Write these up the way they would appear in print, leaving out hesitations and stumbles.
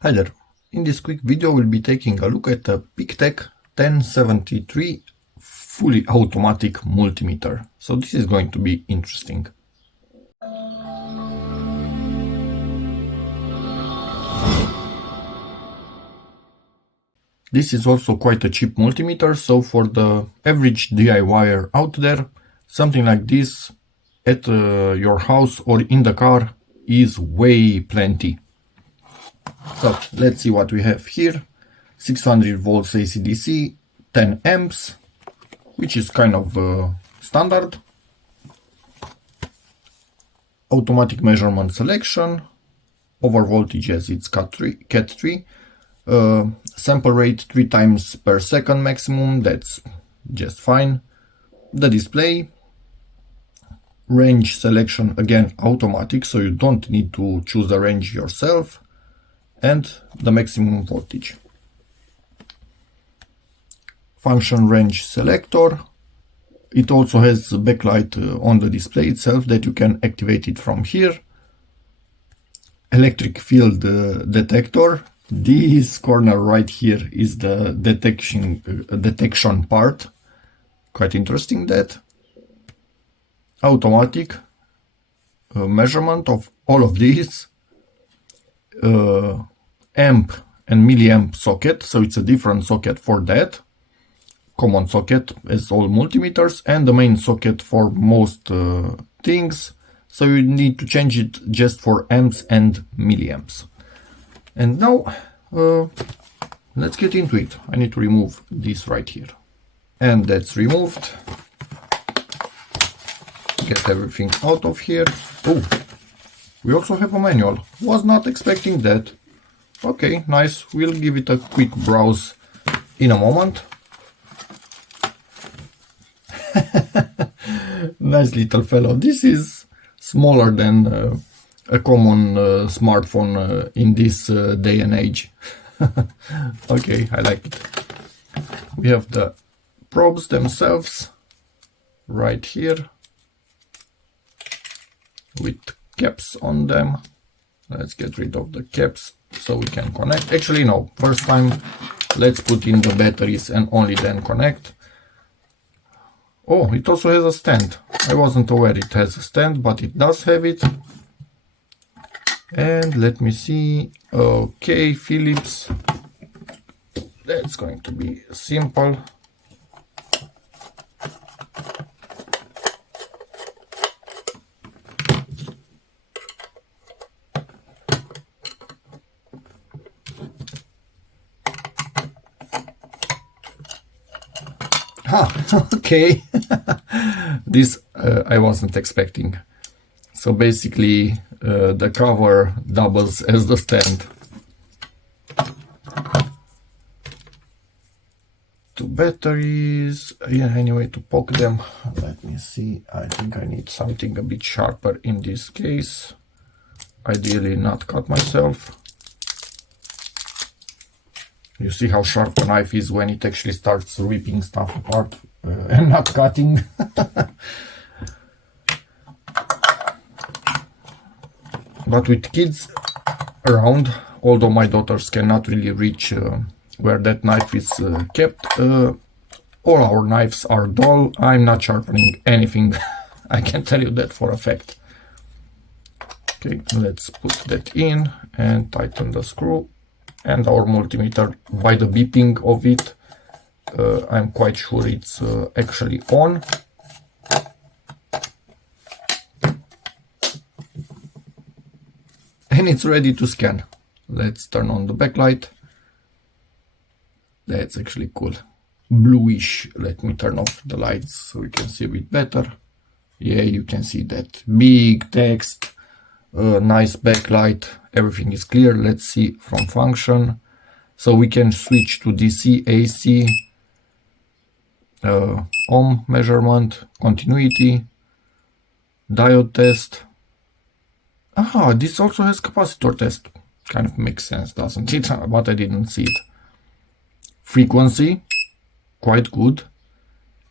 Hi there. In this quick video we'll be taking a look at the PeakTech 1073 fully automatic multimeter. So this is going to be interesting. This is also quite a cheap multimeter, so for the average DIYer out there, something like this at your house or in the car is way plenty. So let's see what we have here. 600 volts AC/DC, 10 amps, which is kind of standard. Automatic measurement selection, over voltage as it's Cat 3. Sample rate 3 times per second maximum, that's just fine. The display, range selection, again automatic, so you don't need to choose the range yourself, and the maximum voltage. Function range selector. It also has backlight on the display itself that you can activate it from here. Electric field detector. This corner right here is the detection part. Quite interesting that. Automatic measurement of all of these. Amp and milliamp socket, so it's a different socket for that. Common socket as all multimeters, and the main socket for most things, so you need to change it just for amps and milliamps. And now let's get into it. I need to remove this right here, and that's removed. Get everything out of here. Oh, we also have a manual. Was not expecting that. Okay, nice. We'll give it a quick browse in a moment. Nice little fellow. This is smaller than a common smartphone in this day and age. Okay, I like it. We have the probes themselves right here with caps on them. Let's get rid of the caps so we can connect. Actually, no, first time let's put in the batteries and only then connect. Oh, it also has a stand. I wasn't aware it has a stand, but it does have it. And let me see. Okay, Philips. That's going to be simple. Okay. This I wasn't expecting. So basically the cover doubles as the stand. 2 batteries. Yeah, anyway, to poke them. Let me see. I think I need something a bit sharper in this case. Ideally not cut myself. You see how sharp a knife is when it actually starts ripping stuff apart and not cutting. But with kids around, although my daughters cannot really reach where that knife is kept, all our knives are dull. I'm not sharpening anything. I can tell you that for a fact. Okay, let's put that in and tighten the screw. And our multimeter, by the beeping of it, I'm quite sure it's actually on. And it's ready to scan. Let's turn on the backlight. That's actually cool. Bluish. Let me turn off the lights so we can see a bit better. Yeah, you can see that. Big text. Nice backlight, everything is clear. Let's see from function. So we can switch to DC, AC, ohm measurement, continuity, diode test. Ah, this also has capacitor test. Kind of makes sense, doesn't it? But I didn't see it. Frequency, quite good.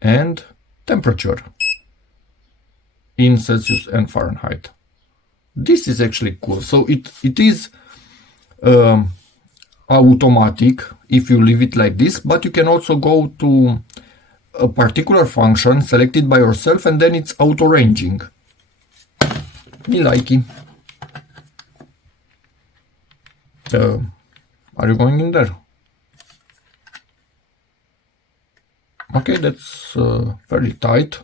And temperature in Celsius and Fahrenheit. This is actually cool. So it is automatic if you leave it like this, but you can also go to a particular function selected by yourself and then it's auto ranging. Me likey. Are you going in there? Okay, that's fairly tight.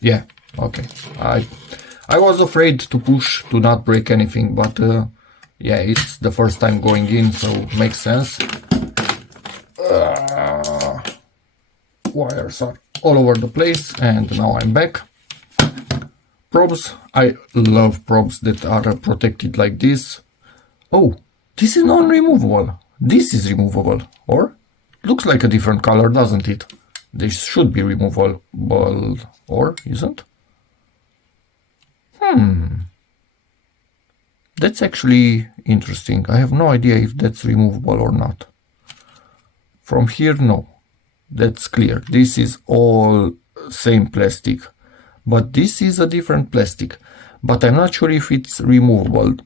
Yeah, okay. I was afraid to push to not break anything, but yeah, it's the first time going in, so makes sense. Wires are all over the place, and now I'm back. Probes, I love probes that are protected like this. Oh, this is non-removable. This is removable, or looks like a different color, doesn't it? This should be removable, or isn't? That's actually interesting. I have no idea if that's removable or not. From here, no. That's clear. This is all same plastic. But this is a different plastic. But I'm not sure if it's removable.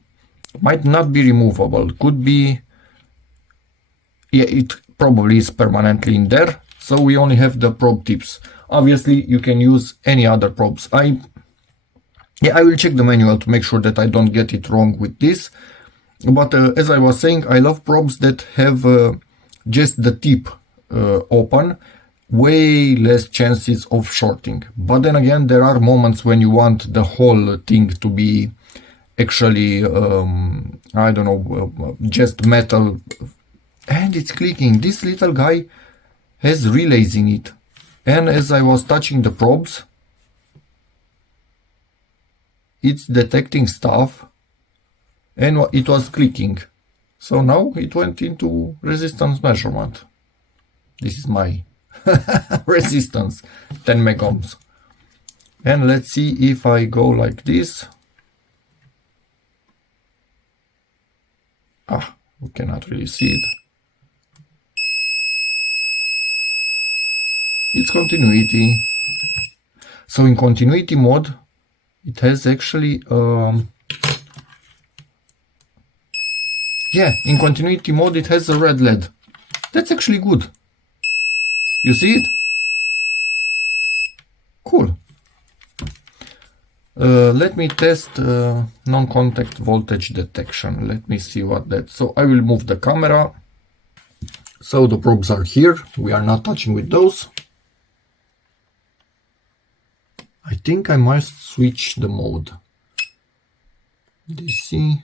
Might not be removable. Could be... Yeah, it probably is permanently in there. So we only have the probe tips. Obviously, you can use any other probes. I will check the manual to make sure that I don't get it wrong with this. But as I was saying, I love probes that have just the tip open. Way less chances of shorting. But then again, there are moments when you want the whole thing to be actually, I don't know, just metal. And it's clicking. This little guy has relays in it. And as I was touching the probes, it's detecting stuff and it was clicking. So now it went into resistance measurement. This is my resistance, 10 megohms. And let's see if I go like this. We cannot really see it. It's continuity. So in continuity mode, it has actually, yeah, in continuity mode it has a red LED. That's actually good. You see it? Cool. Let me test non-contact voltage detection. Let me see what that. So I will move the camera. So the probes are here. We are not touching with those. I think I must switch the mode. DC,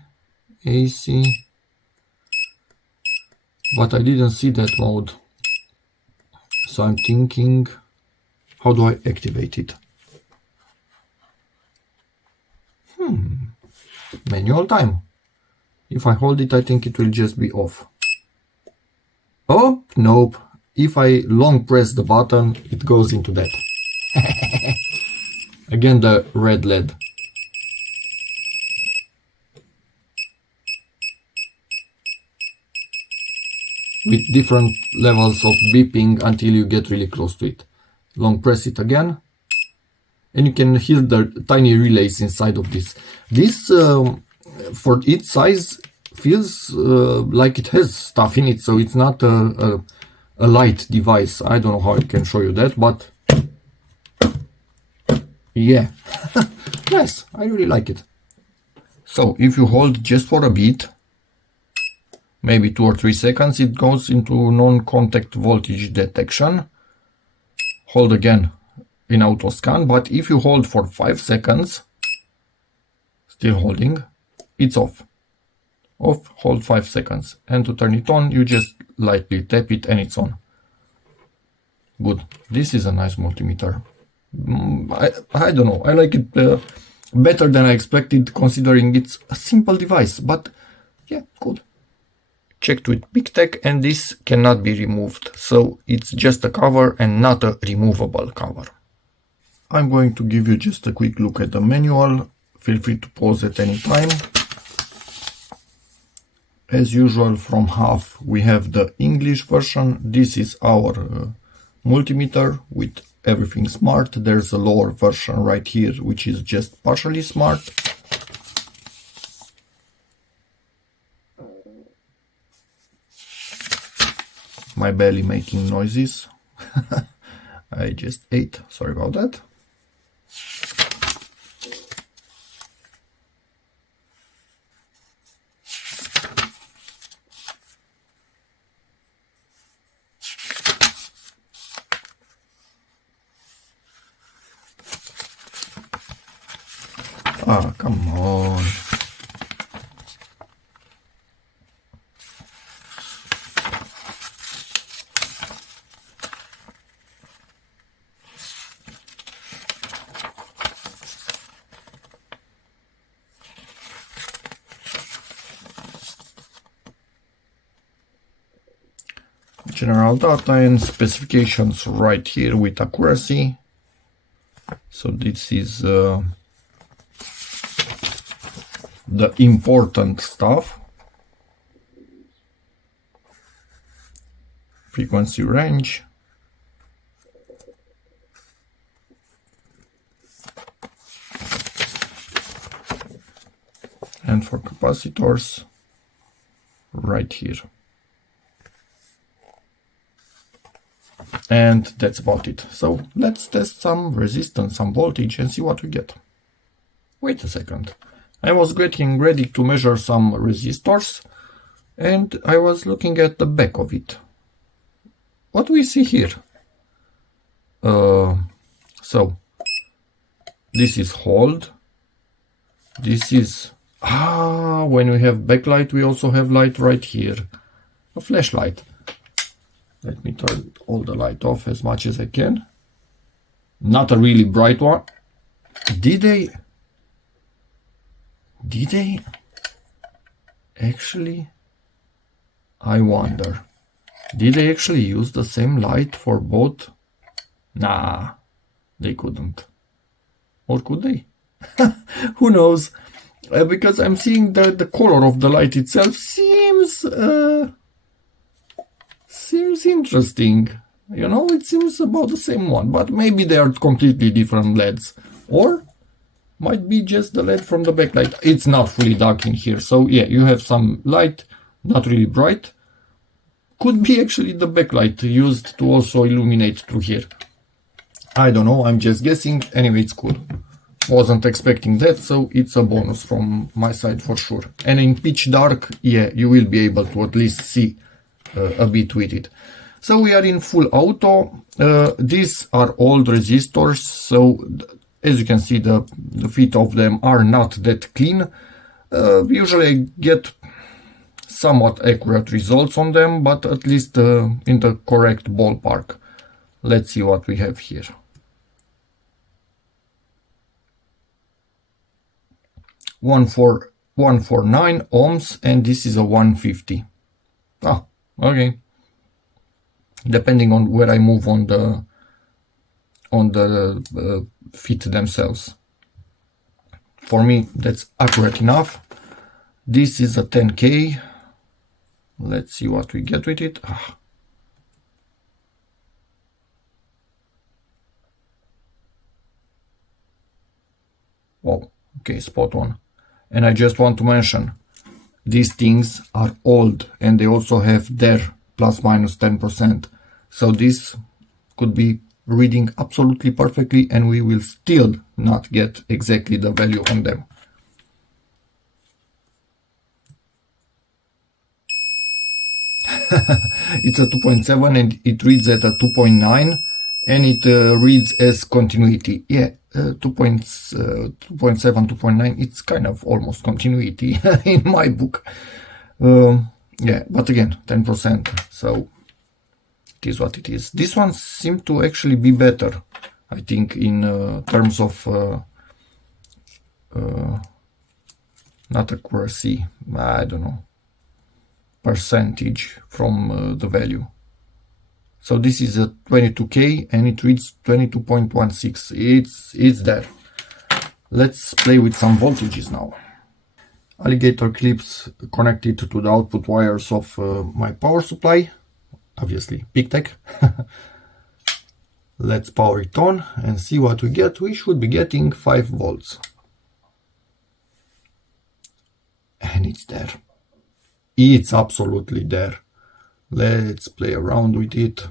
AC, but I didn't see that mode. So I'm thinking, how do I activate it? Manual time. If I hold it, I think it will just be off. Oh, nope. If I long press the button, it goes into that. Again, the red LED. With different levels of beeping until you get really close to it. Long press it again. And you can hear the tiny relays inside of this. This, for its size, feels like it has stuff in it. So it's not a light device. I don't know how I can show you that, but... yeah, nice, I really like it. So if you hold just for a bit, maybe 2 or 3 seconds, it goes into non-contact voltage detection. Hold again in auto scan, but if you hold for 5 seconds, still holding, it's off. Off, hold 5 seconds. And to turn it on, you just lightly tap it and it's on. Good, this is a nice multimeter. I don't know, I like it better than I expected, considering it's a simple device, but yeah, good. Checked with PeakTech and this cannot be removed, so it's just a cover and not a removable cover. I'm going to give you just a quick look at the manual. Feel free to pause at any time. As usual, from half we have the English version. This is our multimeter with everything smart. There's a lower version right here which is just partially smart. my belly making noises. I just ate, sorry about that. Ah, come on. General data and specifications right here with accuracy. So this is the important stuff. Frequency range. And for capacitors, right here. And that's about it. So let's test some resistance, some voltage, and see what we get. Wait a second. I was getting ready to measure some resistors, and I was looking at the back of it. What do we see here? So this is hold. This is when we have backlight, we also have light right here, a flashlight. Let me turn all the light off as much as I can. Not a really bright one. Did they actually? I wonder. Did they actually use the same light for both? Nah, they couldn't. Or could they? Who knows? Because I'm seeing that the color of the light itself seems interesting. You know, it seems about the same one, but maybe they are completely different LEDs. Or might be just the LED from the backlight. It's not fully dark in here, so yeah, you have some light, not really bright. Could be actually the backlight used to also illuminate through here. I don't know, I'm just guessing. Anyway, it's cool. Wasn't expecting that, so it's a bonus from my side for sure. And in pitch dark, yeah, you will be able to at least see a bit with it. So we are in full auto. These are old resistors, so as you can see, the feet of them are not that clean. Usually I get somewhat accurate results on them, but at least in the correct ballpark. Let's see what we have here. One for 149 ohms, and this is a 150. Ah, okay. Depending on where I move on the feet themselves. For me, that's accurate enough. This is a 10K. Let's see what we get with it. Wow, okay, spot on. And I just want to mention, these things are old and they also have their plus minus 10%. So this could be reading absolutely perfectly and we will still not get exactly the value on them. It's a 2.7 and it reads at a 2.9 and it reads as continuity. Yeah, 2.7, 2.9, it's kind of almost continuity in my book. Yeah, but again, 10%, so it is what it is. This one seemed to actually be better, I think, in terms of not accuracy, I don't know, percentage from the value. So this is a 22K and it reads 22.16. It's there. Let's play with some voltages now. Alligator clips connected to the output wires of my power supply, obviously PeakTech. Let's power it on and see what we get. We should be getting 5 volts. And it's there. It's absolutely there. Let's play around with it.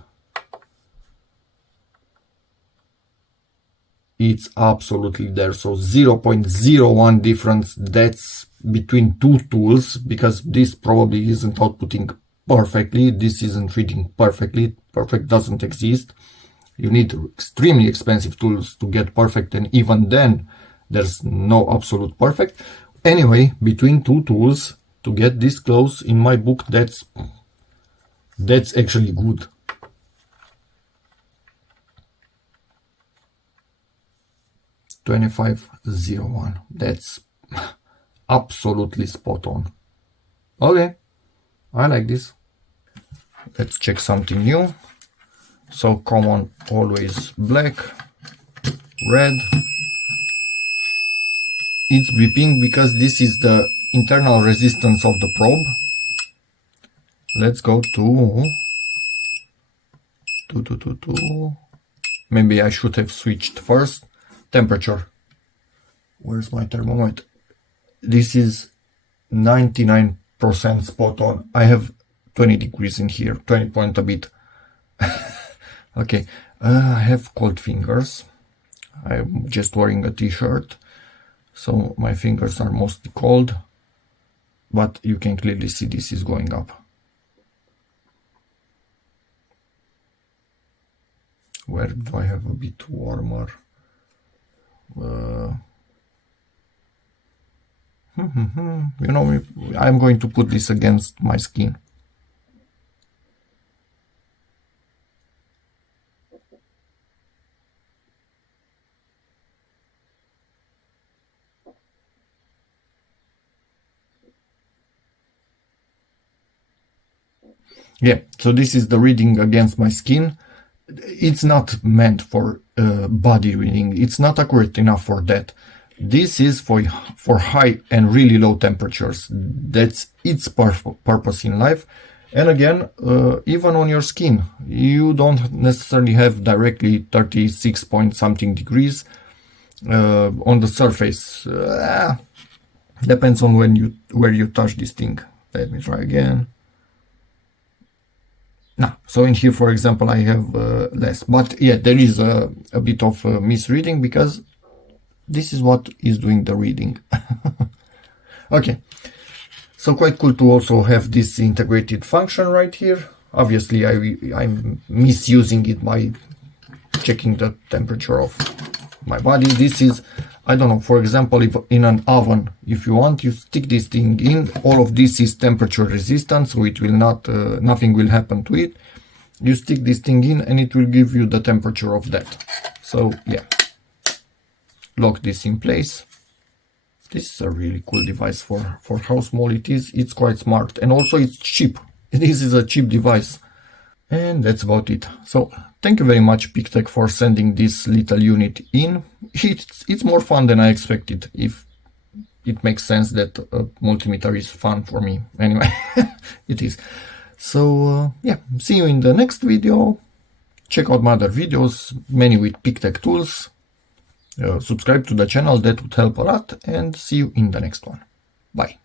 It's absolutely there. So 0.01 difference, that's between two tools, because this probably isn't outputting perfectly. This isn't reading perfectly. Perfect doesn't exist. You need extremely expensive tools to get perfect, and even then there's no absolute perfect. Anyway, between two tools to get this close, in my book, that's actually good. $25.01. That's absolutely spot on. Okay, I like this. Let's check something new. So common, always black, red. It's beeping because this is the internal resistance of the probe. Let's go to maybe I should have switched first. Temperature. Where's my thermometer? This is 99% spot on. I have 20 degrees in here, 20 point a bit. Okay, I have cold fingers. I'm just wearing a t-shirt, so my fingers are mostly cold, but you can clearly see this is going up. Where do I have a bit warmer? You know, I'm going to put this against my skin. Yeah, so this is the reading against my skin. It's not meant for body reading. It's not accurate enough for that. This is for high and really low temperatures. That's its purpose in life. And again, even on your skin, you don't necessarily have directly 36 point something degrees on the surface. Depends on where you touch this thing. Let me try again. Now, so in here, for example, I have less, but yeah, there is a bit of misreading because this is what is doing the reading. Okay, so quite cool to also have this integrated function right here. Obviously, I'm misusing it by checking the temperature of my body. This is, I don't know, for example, if in an oven, if you want, you stick this thing in, all of this is temperature resistant, so it will not, nothing will happen to it. You stick this thing in and it will give you the temperature of that. So yeah, lock this in place. This is a really cool device for how small it is. It's quite smart, and also it's cheap. This is a cheap device. And that's about it. So thank you very much, PeakTech, for sending this little unit in. It's more fun than I expected, if it makes sense that a multimeter is fun for me. Anyway, it is. So yeah, see you in the next video. Check out my other videos, many with PeakTech tools. Subscribe to the channel, that would help a lot, and see you in the next one. Bye.